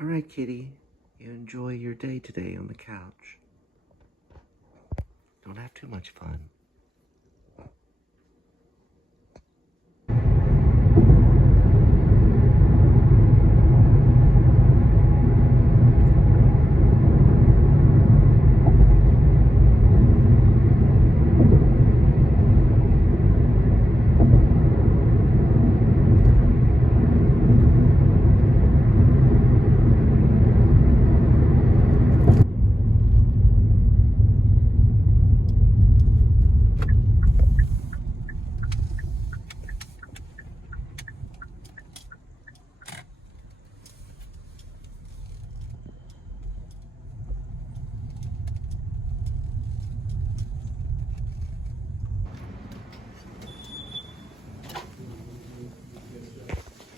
All right, kitty, you enjoy your day today on the couch. Don't have too much fun.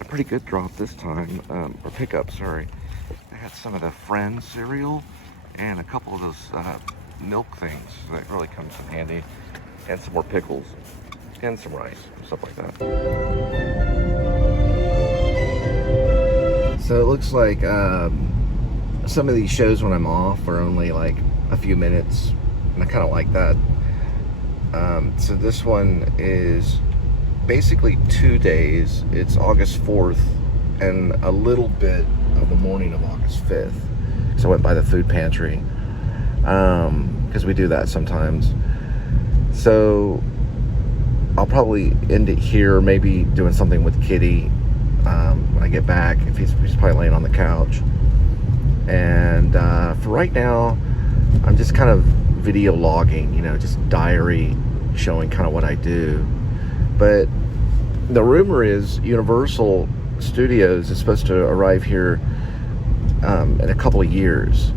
Pretty good drop this time, or pickup, sorry. I had some of the Friends cereal and a couple of those milk things that really comes in handy, and some more pickles and some rice, stuff like that. So it looks like some of these shows when I'm off are only like a few minutes, and I kind of like that. So this one is basically 2 days. It's August 4th and a little bit of the morning of August 5th. So I went by the food pantry because we do that sometimes. So I'll probably end it here, maybe doing something with Kitty when I get back, if he's probably laying on the couch. And for right now, I'm just kind of video logging, just diary showing kind of what I do. But the rumor is Universal Studios is supposed to arrive here in a couple of years,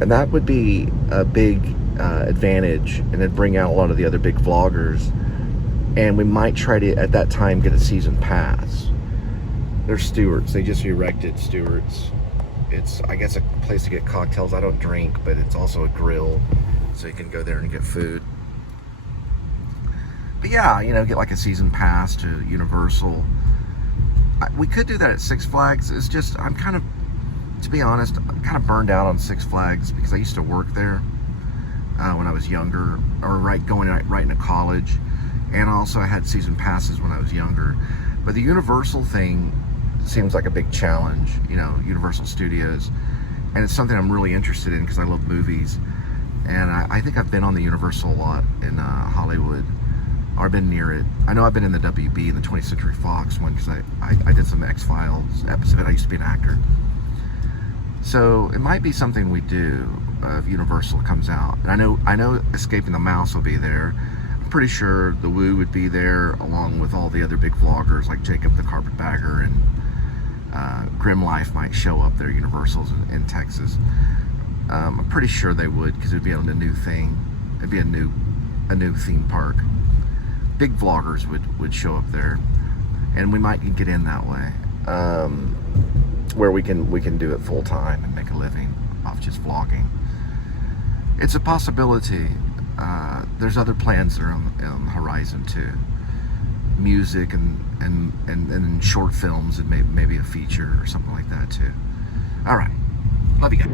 and that would be a big advantage, and it'd bring out a lot of the other big vloggers, and we might try to at that time get a season pass. They're Stewart's. They just erected Stewart's. It's, I guess, a place to get cocktails. I don't drink, but it's also a grill, so you can go there and get food. But yeah, get like a season pass to Universal. We could do that at Six Flags. It's just, to be honest, I'm kind of burned out on Six Flags because I used to work there when I was younger, or going right into college. And also I had season passes when I was younger. But the Universal thing seems like a big challenge, Universal Studios. And it's something I'm really interested in because I love movies. And I think I've been on the Universal a lot in Hollywood. Or I've been near it. I know I've been in the WB, in the 20th Century Fox one, because I did some X-Files episode. I used to be an actor. So it might be something we do if Universal comes out. And I know Escaping the Mouse will be there. I'm pretty sure The Woo would be there, along with all the other big vloggers like Jacob the Carpetbagger, and Grim Life might show up there, Universal's in Texas. I'm pretty sure they would, because it would be on a new thing. It'd be a new theme park. Big vloggers would show up there, and we might get in that way, where we can do it full time and make a living off just vlogging. It's a possibility. There's other plans that are on the horizon too. Music and short films, and maybe a feature or something like that too. All right, love you guys.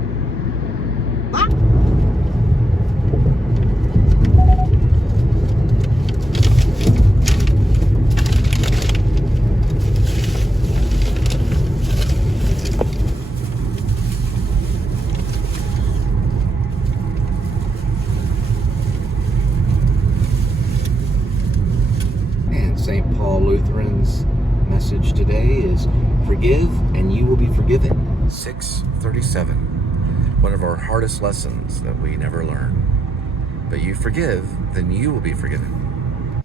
St. Paul Lutheran's message today is forgive and you will be forgiven. 637, one of our hardest lessons that we never learn. But you forgive, then you will be forgiven.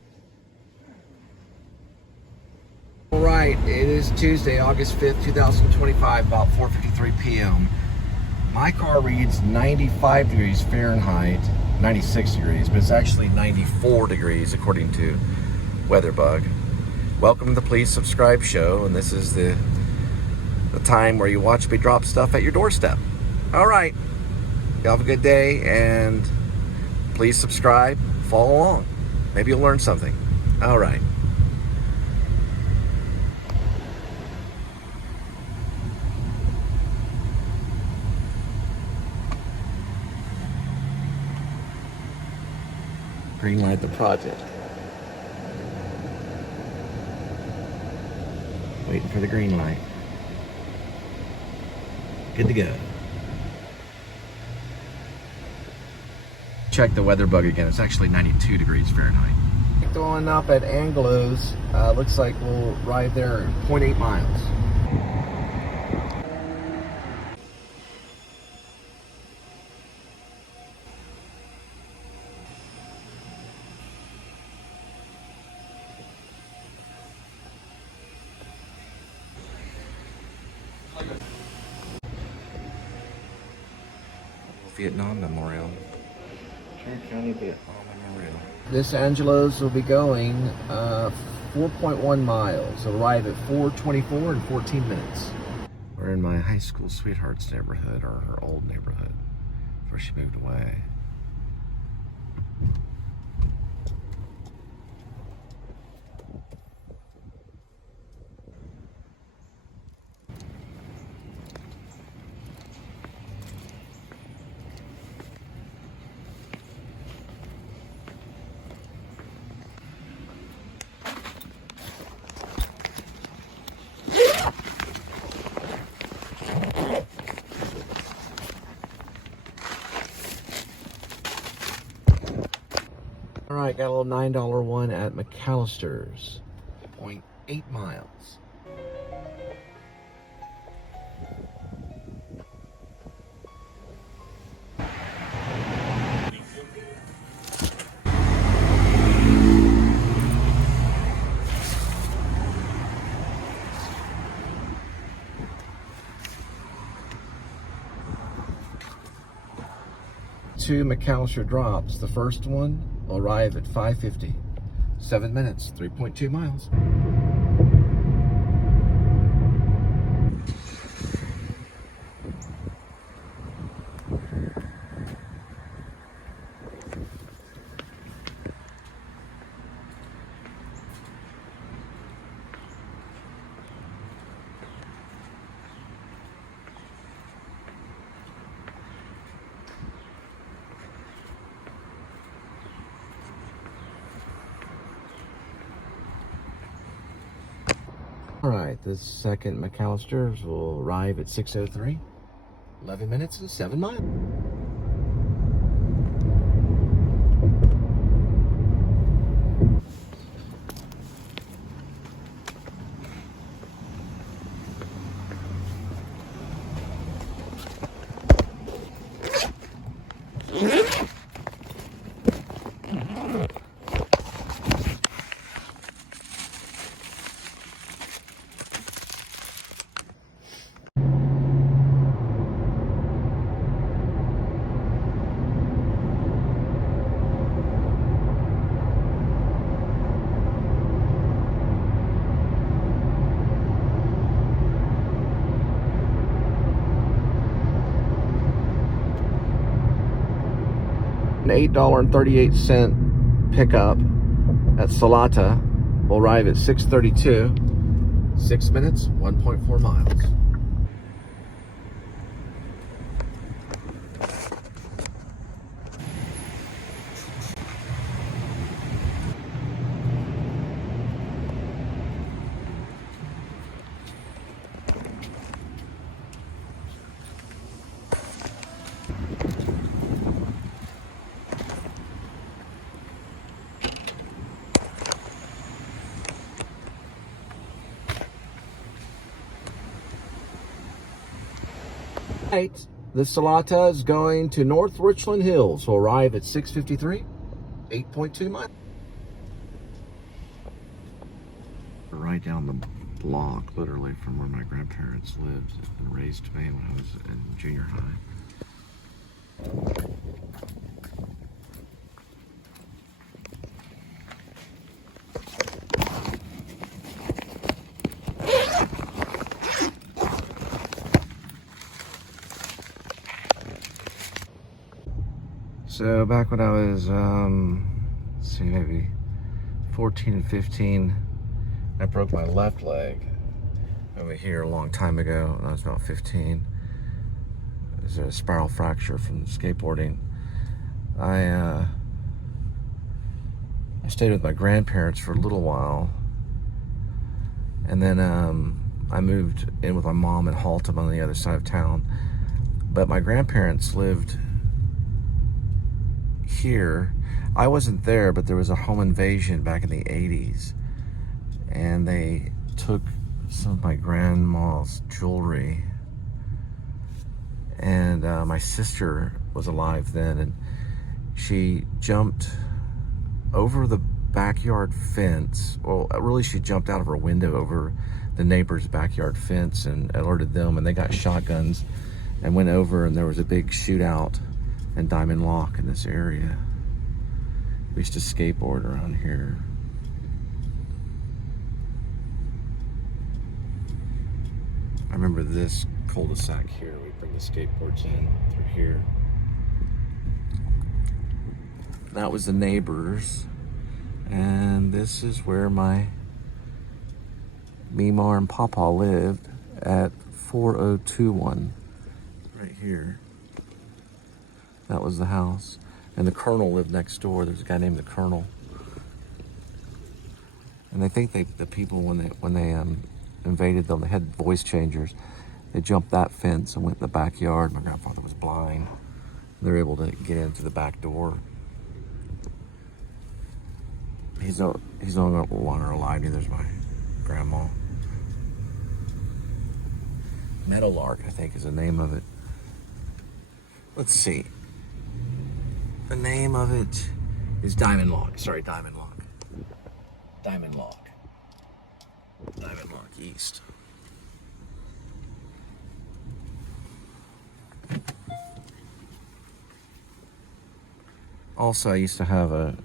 All right, it is Tuesday, August 5th, 2025, about 4:53 p.m. My car reads 95 degrees Fahrenheit, 96 degrees, but it's actually 94 degrees according to Weatherbug. Welcome to the Please Subscribe show, and this is the time where you watch me drop stuff at your doorstep. All right, you have a good day, and please subscribe, follow along. Maybe you'll learn something. All right. Green light the project. Waiting for the green light. Good to go. Check the weather bug again. It's actually 92 degrees Fahrenheit. Going up at Angelo's. Looks like we'll ride there at 0.8 miles. Vietnam Memorial. Tarrant County Vietnam Memorial. This Angelo's will be going 4.1 miles. It'll arrive at 4:24 in 14 minutes. We're in my high school sweetheart's neighborhood, or her old neighborhood, before she moved away. Alright, got a little $9 one at McAllister's. 0.8 miles. Two McAllister drops. The first one will arrive at 5:50. 7 minutes, 3.2 miles. Alright, the second McAllister's will arrive at 6:03. 11 minutes and 7 miles. An $8.38 pickup at Salata will arrive at 6:32. 6 minutes, 1.4 miles. The Salata is going to North Richland Hills. Will arrive at 6:53, 8.2 miles. Right down the block, literally, from where my grandparents lived and raised me when I was in junior high. So back when I was, let's see, maybe 14 and 15, I broke my left leg over here a long time ago when I was about 15. It was a spiral fracture from skateboarding. I, I stayed with my grandparents for a little while. And then I moved in with my mom in Haltom on the other side of town. But my grandparents lived here. I wasn't there, but there was a home invasion back in the 80s. And they took some of my grandma's jewelry. And my sister was alive then, and she jumped over the backyard fence. Well, really, she jumped out of her window over the neighbor's backyard fence and alerted them, and they got shotguns and went over, and there was a big shootout in Diamond Lock in this area. We used to skateboard around here. I remember this cul-de-sac here. We bring the skateboards in through here. That was the neighbors. And this is where my Mima and Papa lived at 4021. Right here. That was the house. And the Colonel lived next door. There's a guy named the Colonel. And I think the people, when they invaded them, they had voice changers. They jumped that fence and went in the backyard. My grandfather was blind. They were able to get into the back door. He's no longer alive. Neither's my grandma. Meadowlark, I think, is the name of it. Let's see. The name of it is Diamond Lock. Sorry, Diamond Lock. Diamond Lock. Diamond Lock East. Also, I used to have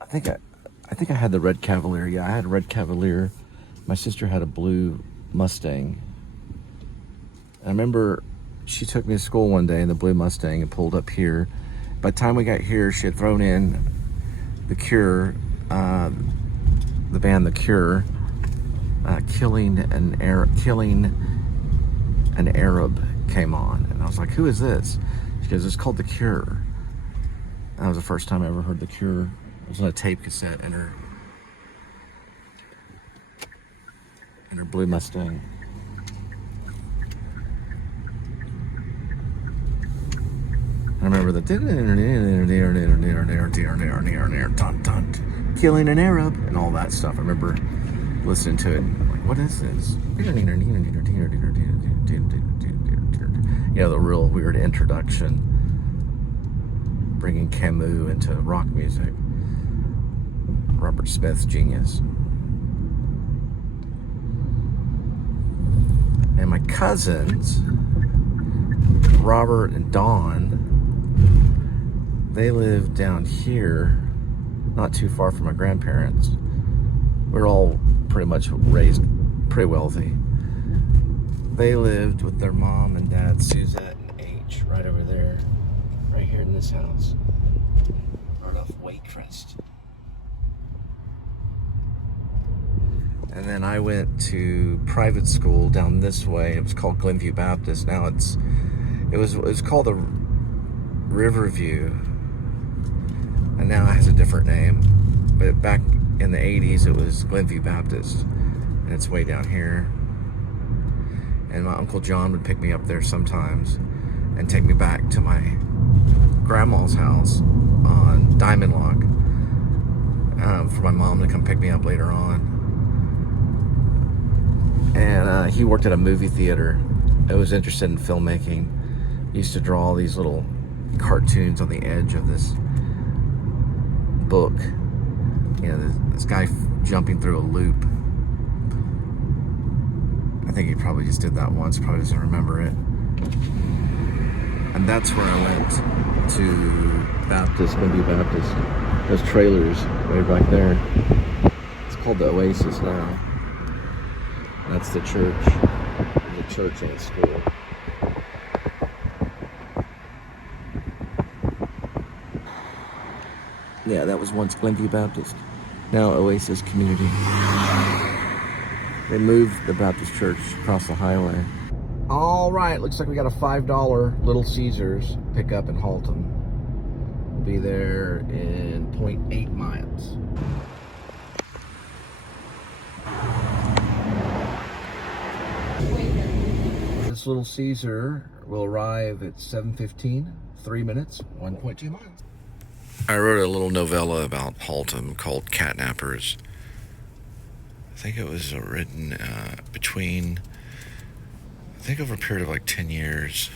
I think I had the red Cavalier. Yeah, I had a red Cavalier. My sister had a blue Mustang. I remember she took me to school one day in the blue Mustang and pulled up here. By the time we got here, she had thrown in The Cure, the band The Cure, Killing an Arab came on. And I was like, who is this? She goes, it's called The Cure. That was the first time I ever heard The Cure. It was on a tape cassette in her blue Mustang. I remember the Killing an Arab and all that stuff. I remember listening to it. I'm like, what is this? You know, the real weird introduction, bringing Camus into rock music. Robert Smith's genius. And my cousins, Robert and Dawn, they live down here, not too far from my grandparents. We're all pretty much raised pretty wealthy. They lived with their mom and dad, Suzette and H, right over there, right here in this house, right off Waycrest. And then I went to private school down this way. It was called Glenview Baptist. Now it was called the Riverview, and now it has a different name. But back in the 80s, it was Glenview Baptist, and it's way down here. And my Uncle John would pick me up there sometimes and take me back to my grandma's house on Diamond Lock for my mom to come pick me up later on. And he worked at a movie theater. I was interested in filmmaking. He used to draw all these little cartoons on the edge of this book. You know, this guy jumping through a loop. I think he probably just did that once, probably doesn't remember it. And that's where I went to Baptist, Glenview Baptist. Those trailers right back there. It's called the Oasis now. That's the church. The church and the school. Yeah, that was once Glenview Baptist. Now Oasis Community. They moved the Baptist church across the highway. All right, looks like we got a $5 Little Caesars pickup in Haltom. be there in 0.8 miles. This Little Caesar will arrive at 7:15, 3 minutes, 1.2 miles. I wrote a little novella about Haltom called Catnappers. I think it was written between, I think over a period of like 10 years.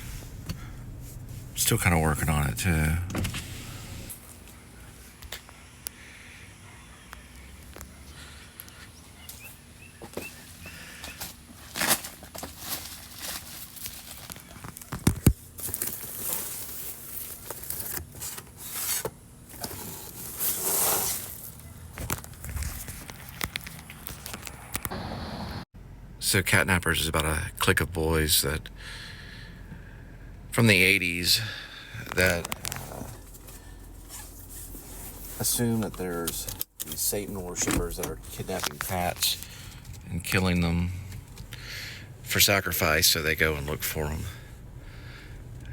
Still kind of working on it too. So Catnappers is about a clique of boys that, from the 80s, that assume that there's these Satan worshipers that are kidnapping cats and killing them for sacrifice, so they go and look for them.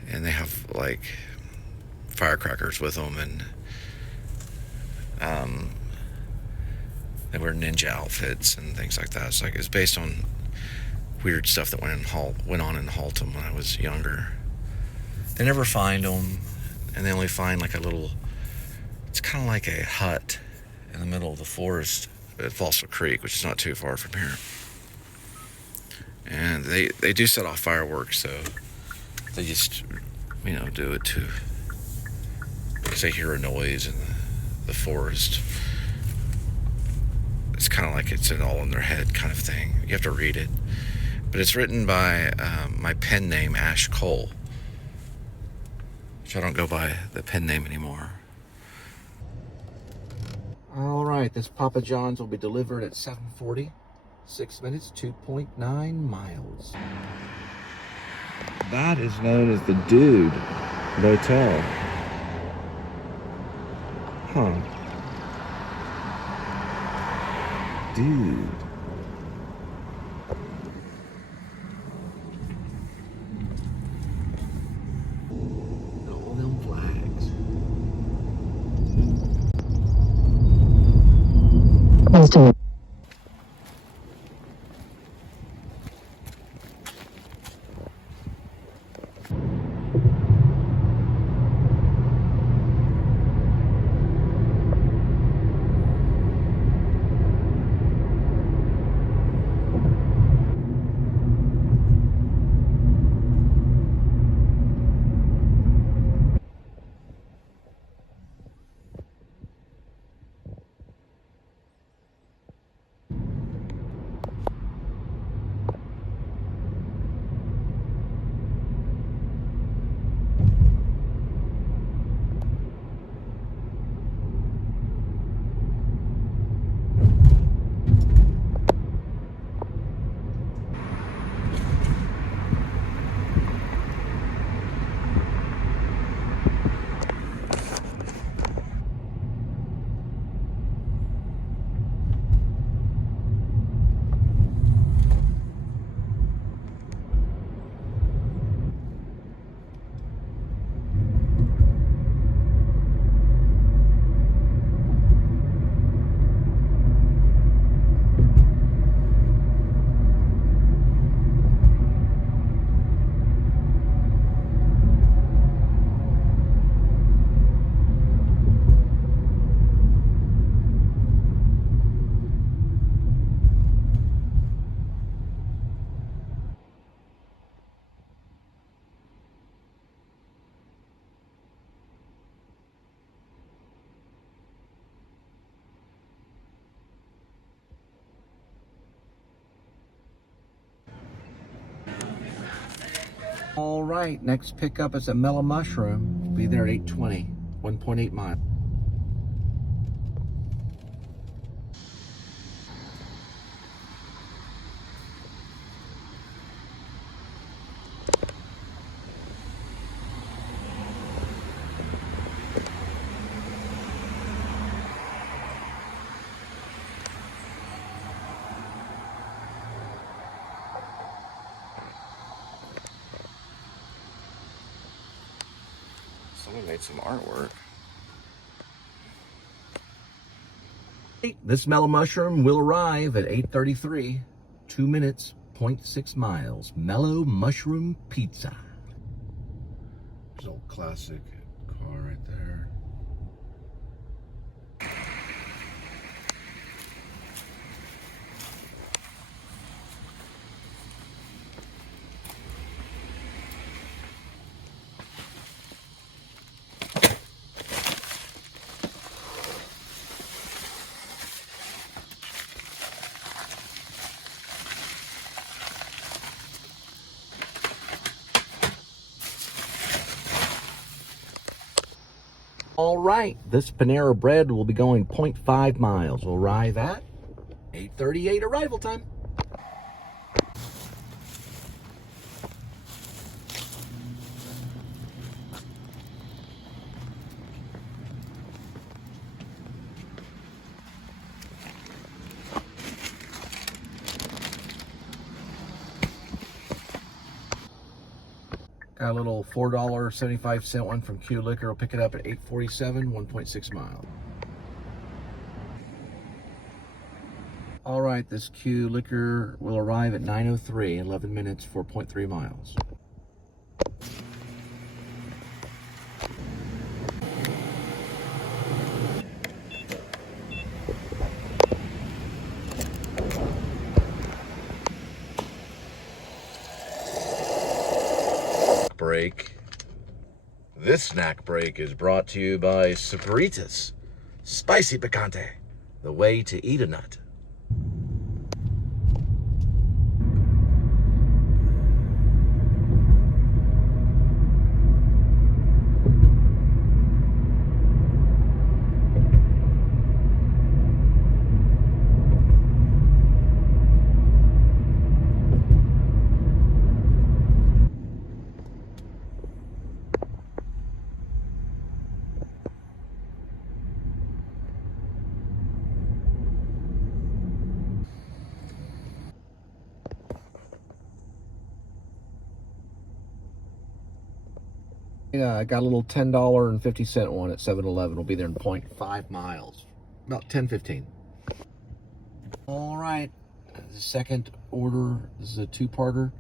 And they have, like, firecrackers with them, and they wear ninja outfits and things like that. It's based on weird stuff that went on in Haltom when I was younger. They never find them, and they only find like a little, it's kind of like a hut in the middle of the forest at Fossil Creek, which is not too far from here. And they do set off fireworks, so they just, do it too, because they hear a noise in the forest. It's kind of like it's all in their head kind of thing. You have to read it. But it's written by my pen name, Ash Cole. Which I don't go by the pen name anymore. All right, this Papa John's will be delivered at 7:40. 6 minutes, 2.9 miles. That is known as the Dude Motel. Huh. Dude. All them flags. All right, next pickup is a Mellow Mushroom. We'll be there at 8:20, 1.8 miles. Someone made some artwork. This mellow mushroom will arrive at 8:33, 2 minutes, 0.6 miles. Mellow mushroom pizza. There's an old classic car right there. All right, this Panera Bread will be going 0.5 miles. We'll arrive at 8:38 arrival time. Got a little $4.75 one from Q Liquor. We'll pick it up at 8:47, 1.6 miles. All right, this Q Liquor will arrive at 9:03, 11 minutes, 4.3 miles. Break. This snack break is brought to you by Sabritas Spicy Picante, the way to eat a nut. Yeah, I got a little $10.50 one at 7-Eleven. We'll be there in 0.5 miles, about 10:15. All right, the second order, this is a two-parter,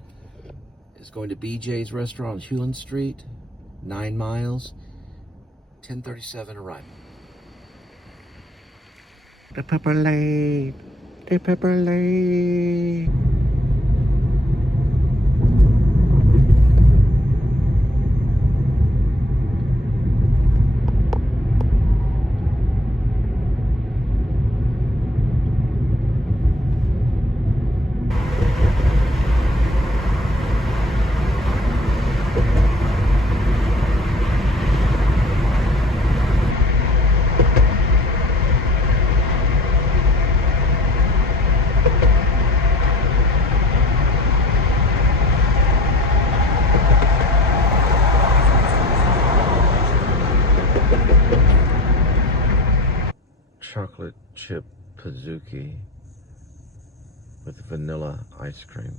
is going to BJ's restaurant on Hewlin Street, 9 miles, 10:37 arrival. The pepper lane, the pepper lane. Chocolate chip Pizookie with vanilla ice cream.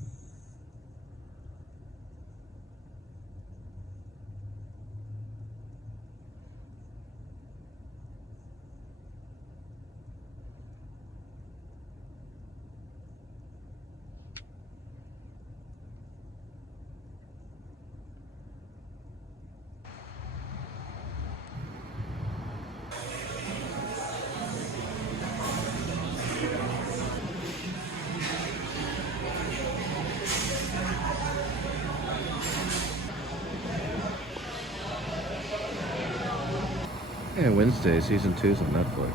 Yeah, Wednesday, season 2's on Netflix.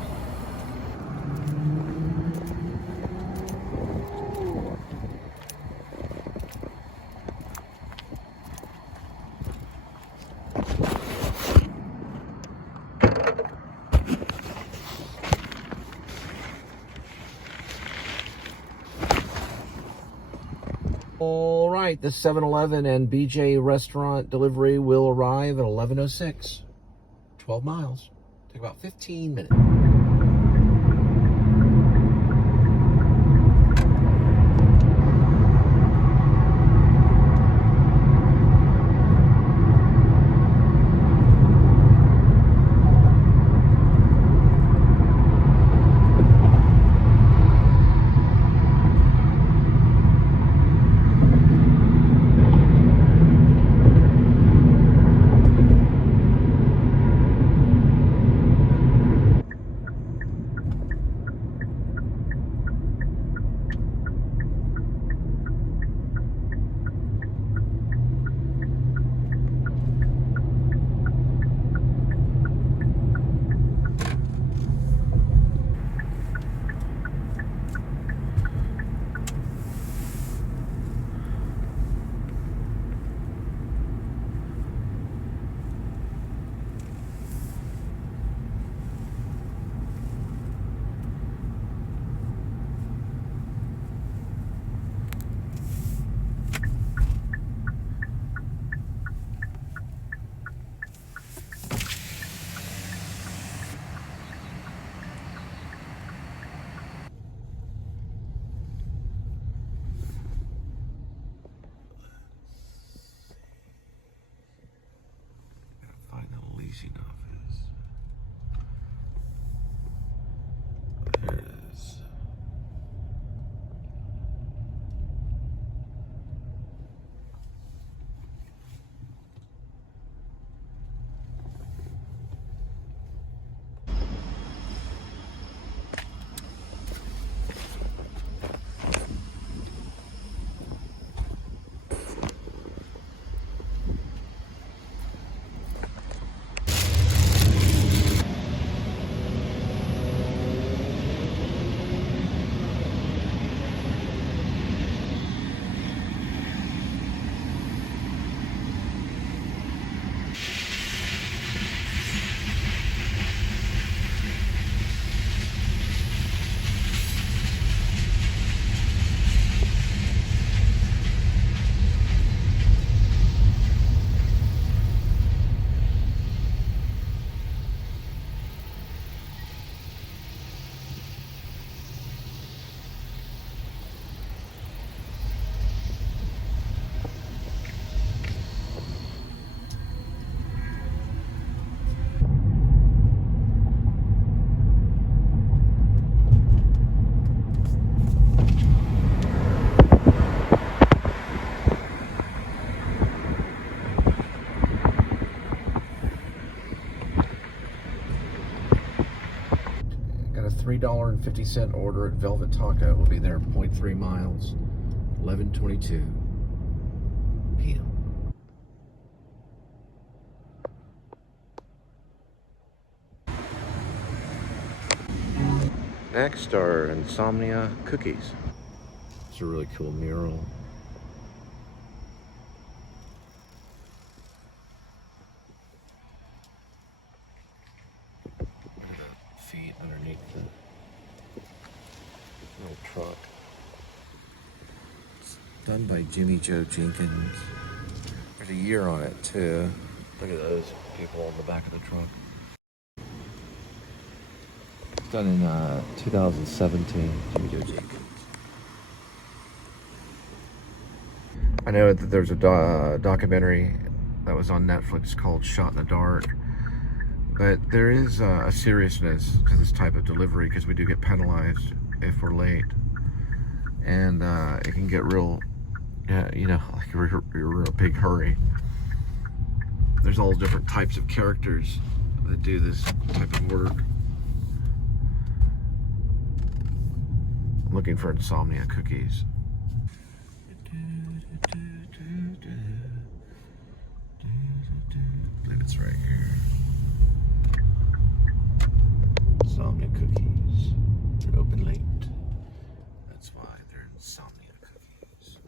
All right, the 7-Eleven and BJ restaurant delivery will arrive at 11:06, 12 miles. Take about 15 minutes. $3.50 order at Velvet Taco will be there 0.3 miles, 11:22 p.m. Next are Insomnia Cookies. It's a really cool mural. Look at the feet underneath the little truck. It's done by Jimmy Joe Jenkins. There's a year on it too. Look at those people on the back of the truck. Done in 2017, Jimmy Joe Jenkins. I know that there's a documentary that was on Netflix called Shot in the Dark, but there is a seriousness to this type of delivery because we do get penalized if we're late, and it can get real, you know, like you're in a big hurry. There's all different types of characters that do this type of work. I'm looking for Insomnia Cookies. I believe it's right here. Insomnia Cookies. They're open late. That's why they're Insomnia Cookies.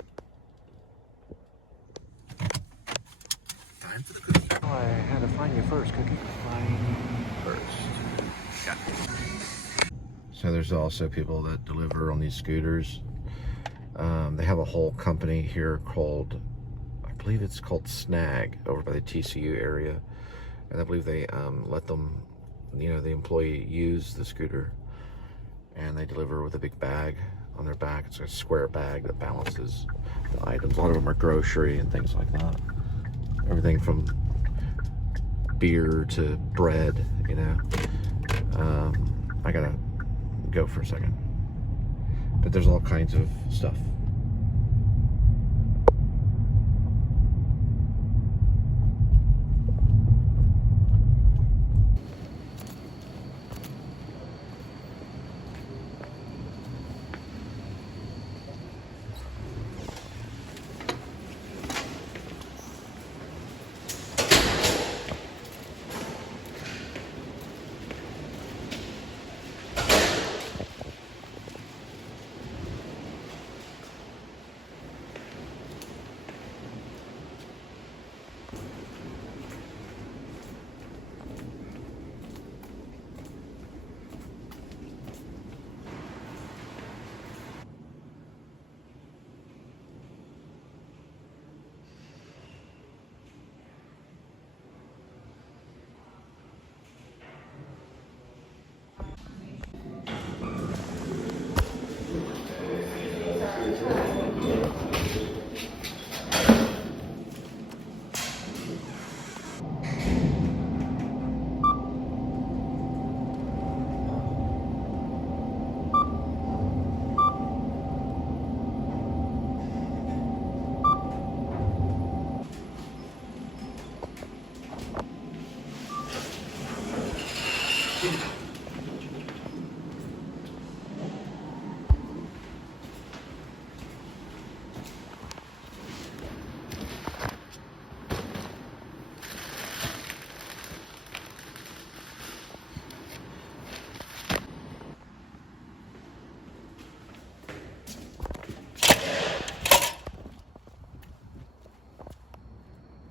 Time for the cookie. Oh, I had to find you first, Cookie. Find you first. Got it. So there's also people that deliver on these scooters. They have a whole company here called, I believe it's called Snag, over by the TCU area. And I believe they let them, you know, the employee use the scooter. And they deliver with a big bag on their back. It's a square bag that balances the items. A lot of them are grocery and things like that. Everything from beer to bread, you know. I gotta go for a second. But there's all kinds of stuff.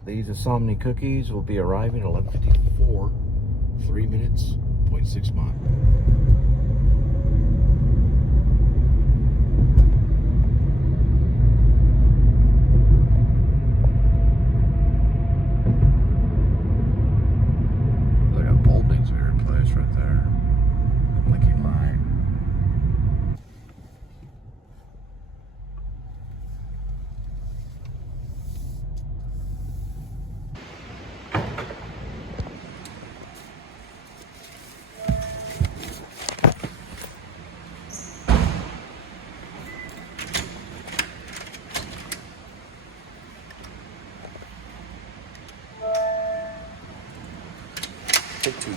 These Insomnia Cookies will be arriving at 11:54, 3 minutes, 0.6 miles. Look at Bolding's very place right there. The blinking line. Take two.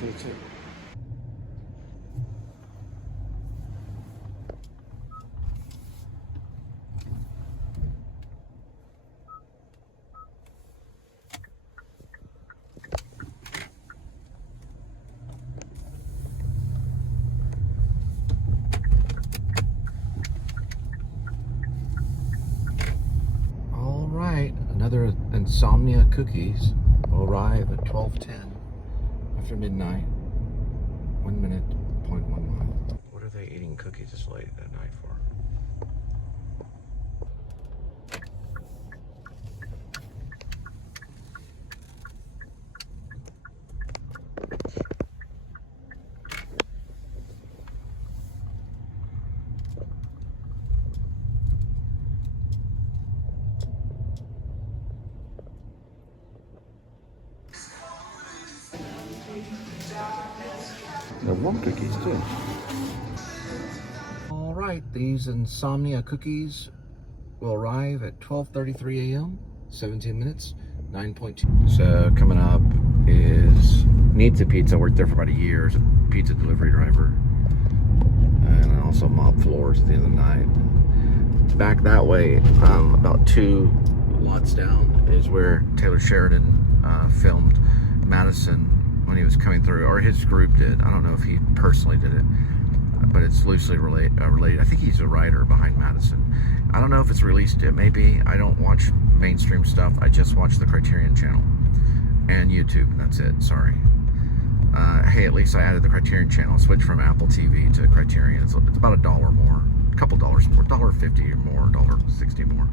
That's it. All right, another Insomnia Cookies will arrive at 12:10 after midnight. 1 minute, 0.1 mile. What are they eating cookies this late at night for? They're warm cookies too. All right, these Insomnia Cookies will arrive at 12:33 a.m. 17 minutes, 9.2. So coming up is Needs a Pizza. Worked there for about a year as a pizza delivery driver, and I also mop floors at the end of the night. Back that way, about 2 lots down, is where Taylor Sheridan filmed Madison when he was coming through, or his group did. I don't know if he personally did it, but it's loosely related. I think he's a writer behind Madison. I don't know if it's released yet. Maybe. I don't watch mainstream stuff. I just watch the Criterion channel and YouTube. That's it. Sorry. Hey, at least I added the Criterion channel. Switched from Apple TV to Criterion. It's about $1 more, a couple dollars more, $1.50 or more, $1.60 more.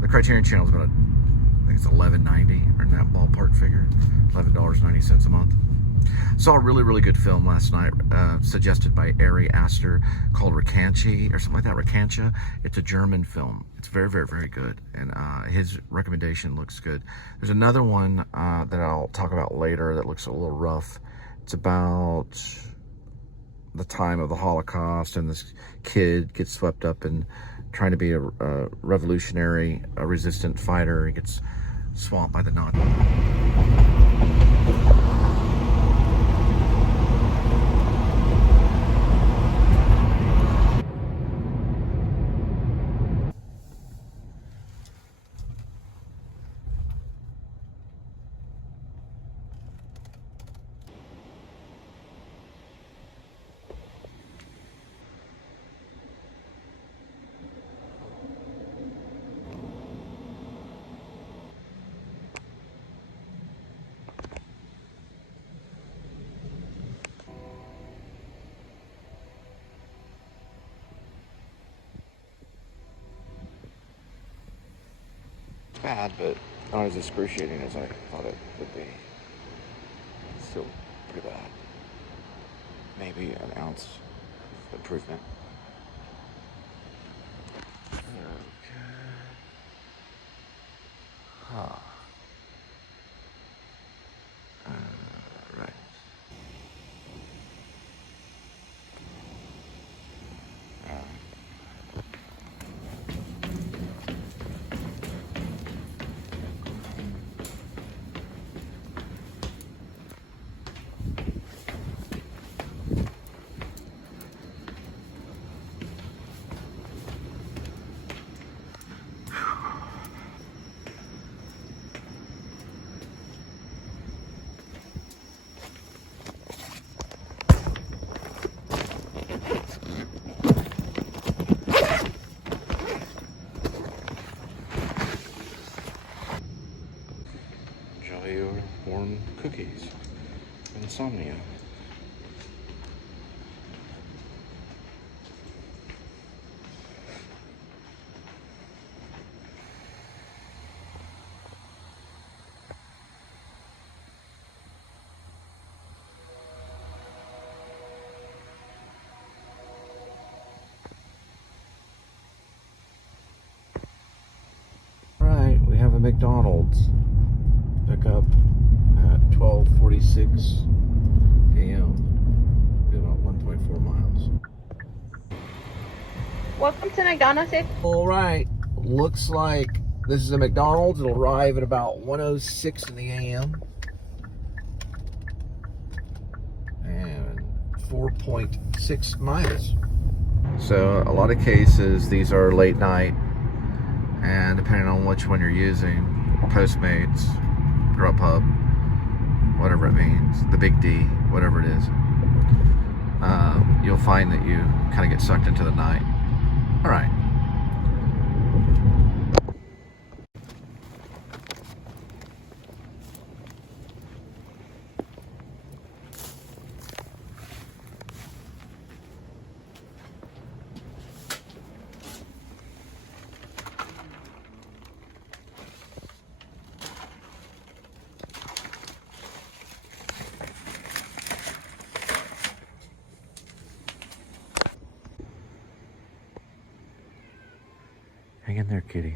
The Criterion channel is about I think it's $11.90 or in that ballpark figure, $11.90 a month. Saw a really, really good film last night, suggested by Ari Aster, called Recanchi or something like that. Recancha. It's a German film. It's very, very, very good, and his recommendation looks good. There's another one that I'll talk about later that looks a little rough. It's about the time of the Holocaust, and this kid gets swept up in trying to be a revolutionary, a resistant fighter. He gets swamped by the Nazis. Bad, but not as excruciating as I thought it would be. It's still pretty bad. Maybe an ounce of improvement. Okay. Huh. Right. Warm cookies. Insomnia. All right, we have a McDonald's pickup at 12:46 a.m. About 1.4 miles. Welcome to McDonald's. All right, looks like this is a McDonald's. It'll arrive at about 1:06 in the a.m. 4.6 miles. So a lot of cases, these are late night, and depending on which one you're using, Postmates, Grubhub, whatever it means, the Big D, whatever it is, you'll find that you kind of get sucked into the night. All right. Hang in there, kitty.